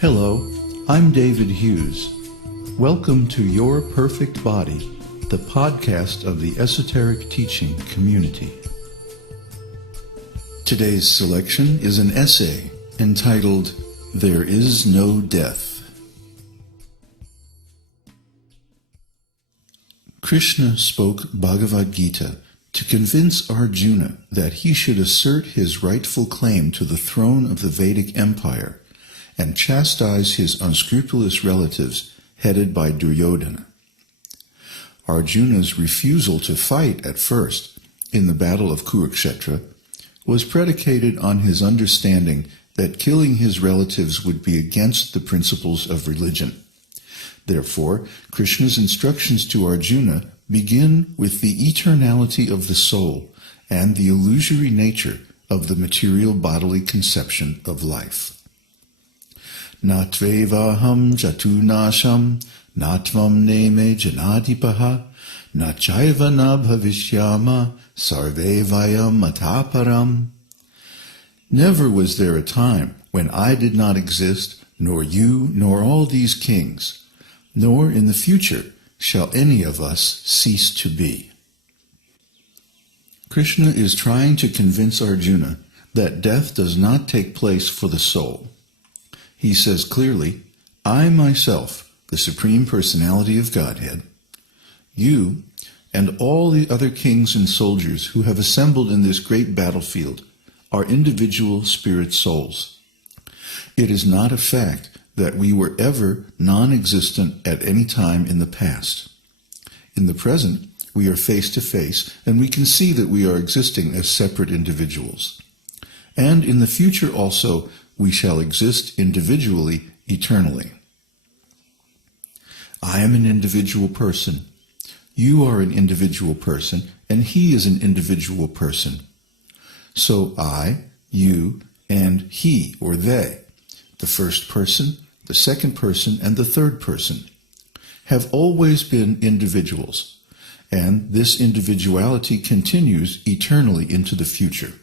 Hello, I'm David Hughes. Welcome to Your Perfect Body, the podcast of the Esoteric Teaching Community. Today's selection is an essay entitled, There is No Death. Kṛṣṇa spoke Bhagavad-gītā to convince Arjuna that he should assert his rightful claim to the throne of the Vedic Empire and chastise his unscrupulous relatives headed by Duryodhana. Arjuna's refusal to fight at first in the Battle of Kuruksetra was predicated on his understanding that killing his relatives would be against the principles of religion. Therefore, Kṛṣṇa's instructions to Arjuna begin with the eternality of the soul and the illusory nature of the material bodily conception of life. Natvevaham jatunasham natvam neme janadipaha nachaiva na bhavishyama sarve vayam ataparam. Never was there a time when I did not exist, nor you, nor all these kings, nor in the future shall any of us cease to be. Kṛṣṇa is trying to convince Arjuna that death does not take place for the soul. He says clearly, I myself, the Supreme Personality of Godhead, you, and all the other kings and soldiers who have assembled in this great battlefield are individual spirit souls. It is not a fact that we were ever non-existent at any time in the past. In the present, we are face to face, and we can see that we are existing as separate individuals. And in the future also, we shall exist individually, eternally. I am an individual person. You are an individual person, and he is an individual person. So I, you, and he or they, the first person, the second person, and the third person, have always been individuals, and this individuality continues eternally into the future.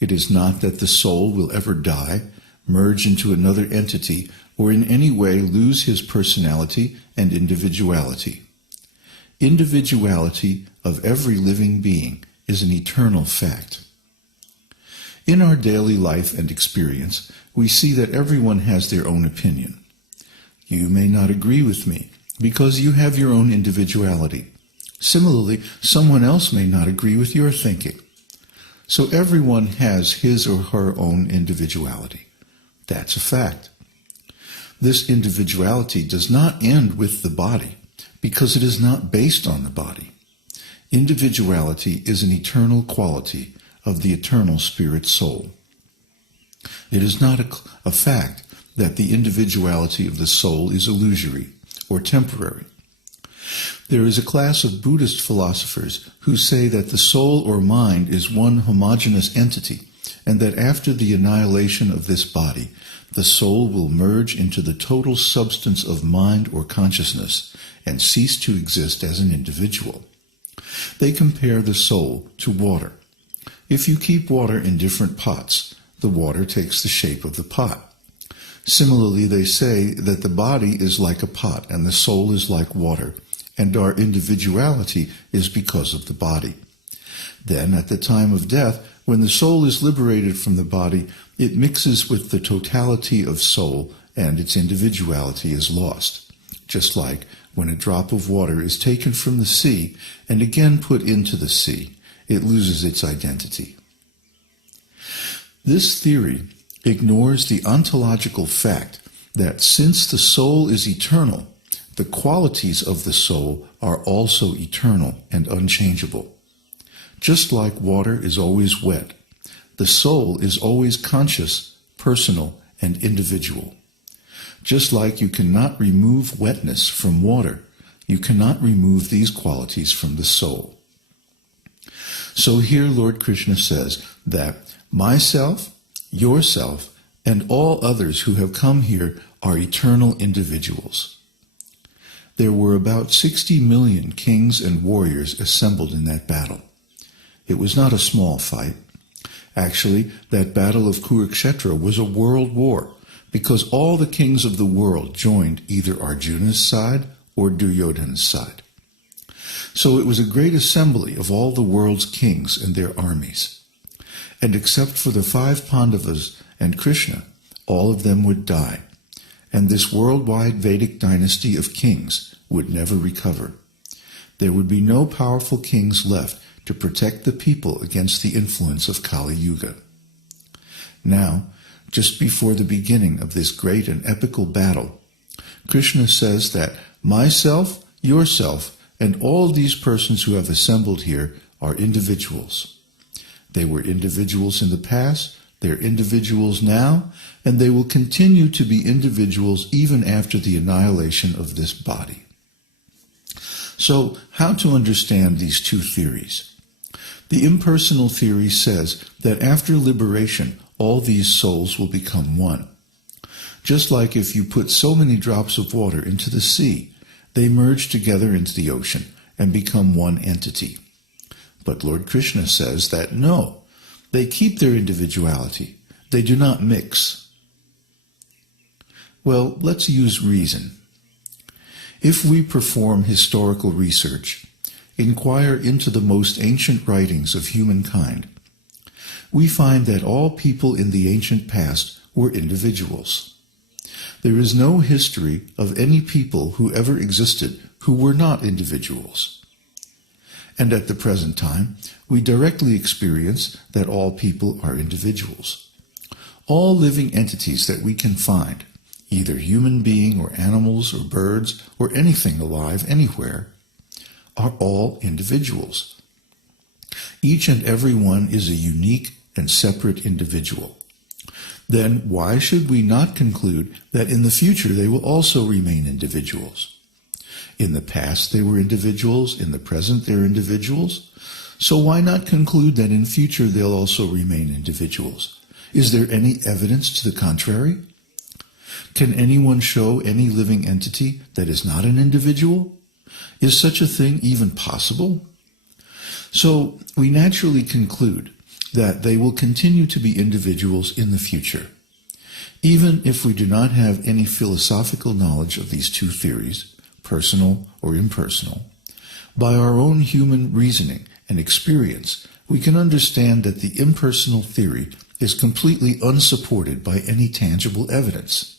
It is not that the soul will ever die, merge into another entity, or in any way lose his personality and individuality. Individuality of every living being is an eternal fact. In our daily life and experience, we see that everyone has their own opinion. You may not agree with me because you have your own individuality. Similarly, someone else may not agree with your thinking. So everyone has his or her own individuality. That's a fact. This individuality does not end with the body because it is not based on the body. Individuality is an eternal quality of the eternal spirit soul. It is not a fact that the individuality of the soul is illusory or temporary. There is a class of Buddhist philosophers who say that the soul or mind is one homogeneous entity, and that after the annihilation of this body, the soul will merge into the total substance of mind or consciousness and cease to exist as an individual. They compare the soul to water. If you keep water in different pots, the water takes the shape of the pot. Similarly, they say that the body is like a pot and the soul is like water, and our individuality is because of the body. Then, at the time of death, when the soul is liberated from the body, it mixes with the totality of soul and its individuality is lost. Just like when a drop of water is taken from the sea and again put into the sea, it loses its identity. This theory ignores the ontological fact that since the soul is eternal, the qualities of the soul are also eternal and unchangeable. Just like water is always wet, the soul is always conscious, personal, and individual. Just like you cannot remove wetness from water, You cannot remove these qualities from the soul. So here Lord Kṛṣṇa says that myself, yourself, and all others who have come here are eternal individuals. There were about 60 million kings and warriors assembled in that battle. It was not a small fight. Actually, that Battle of Kuruksetra was a world war, because all the kings of the world joined either Arjuna's side or Duryodhana's side. So it was a great assembly of all the world's kings and their armies. And except for the 5 Pandavas and Kṛṣṇa, all of them would die, and this worldwide Vedic dynasty of kings would never recover. There would be no powerful kings left to protect the people against the influence of Kali Yuga. Now, just before the beginning of this great and epical battle, Kṛṣṇa says that myself, yourself, and all these persons who have assembled here are individuals. They were individuals in the past, they're individuals now, and they will continue to be individuals even after the annihilation of this body. So, how to understand these two theories? The impersonal theory says that after liberation, all these souls will become one. Just like if you put so many drops of water into the sea, they merge together into the ocean and become one entity. But Lord Kṛṣṇa says that no, they keep their individuality. They do not mix. Well, let's use reason. If we perform historical research, inquire into the most ancient writings of humankind, we find that all people in the ancient past were individuals. There is no history of any people who ever existed who were not individuals. And at the present time, we directly experience that all people are individuals. All living entities that we can find, either human being or animals or birds or anything alive anywhere, are all individuals. Each and every one is a unique and separate individual. Then why should we not conclude that in the future they will also remain individuals? In the past they were individuals, in the present they're individuals. So why not conclude that in future they'll also remain individuals? Is there any evidence to the contrary? Can anyone show any living entity that is not an individual? Is such a thing even possible? So we naturally conclude that they will continue to be individuals in the future. Even if we do not have any philosophical knowledge of these two theories, personal or impersonal, by our own human reasoning and experience, we can understand that the impersonal theory is completely unsupported by any tangible evidence.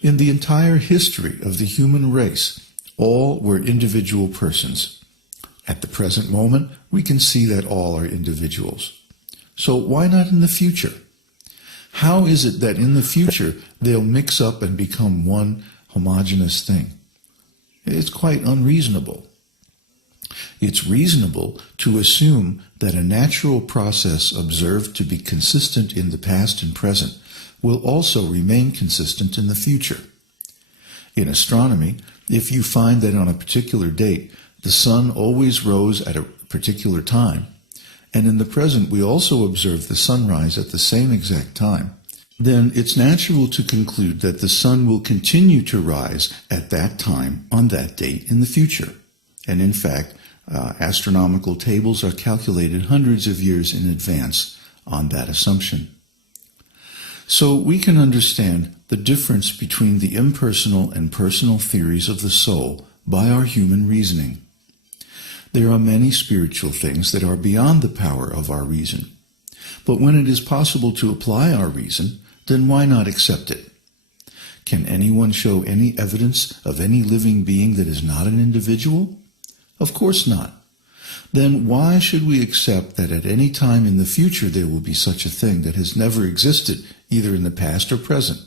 In the entire history of the human race, all were individual persons. At the present moment, we can see that all are individuals. So why not in the future? How is it that in the future they'll mix up and become one homogeneous thing? It's quite unreasonable. It's reasonable to assume that a natural process observed to be consistent in the past and present will also remain consistent in the future. In astronomy, if you find that on a particular date the sun always rose at a particular time, and in the present we also observe the sunrise at the same exact time, then it's natural to conclude that the sun will continue to rise at that time on that date in the future. And in fact, astronomical tables are calculated hundreds of years in advance on that assumption. So we can understand the difference between the impersonal and personal theories of the soul by our human reasoning. There are many spiritual things that are beyond the power of our reason. But when it is possible to apply our reason, then why not accept it? Can anyone show any evidence of any living being that is not an individual? Of course not. Then why should we accept that at any time in the future there will be such a thing that has never existed, either in the past or present?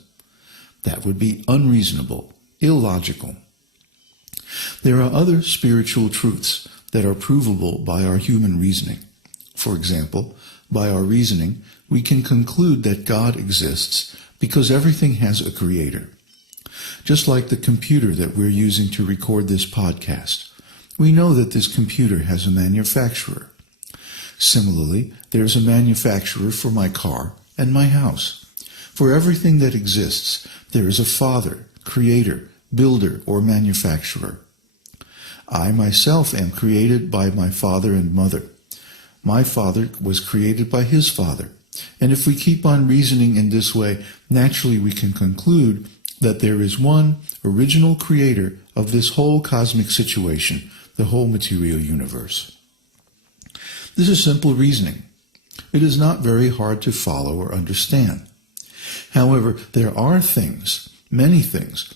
That would be unreasonable, illogical. There are other spiritual truths that are provable by our human reasoning. For example, by our reasoning, we can conclude that God exists because everything has a creator. Just like the computer that we're using to record this podcast. We know that this computer has a manufacturer. Similarly, there's a manufacturer for my car and my house. For everything that exists, there is a father, creator, builder, or manufacturer. I myself am created by my father and mother. My father was created by his father. And if we keep on reasoning in this way, naturally we can conclude that there is one original creator of this whole cosmic situation, the whole material universe. This is simple reasoning. It is not very hard to follow or understand. However, there are things, many things,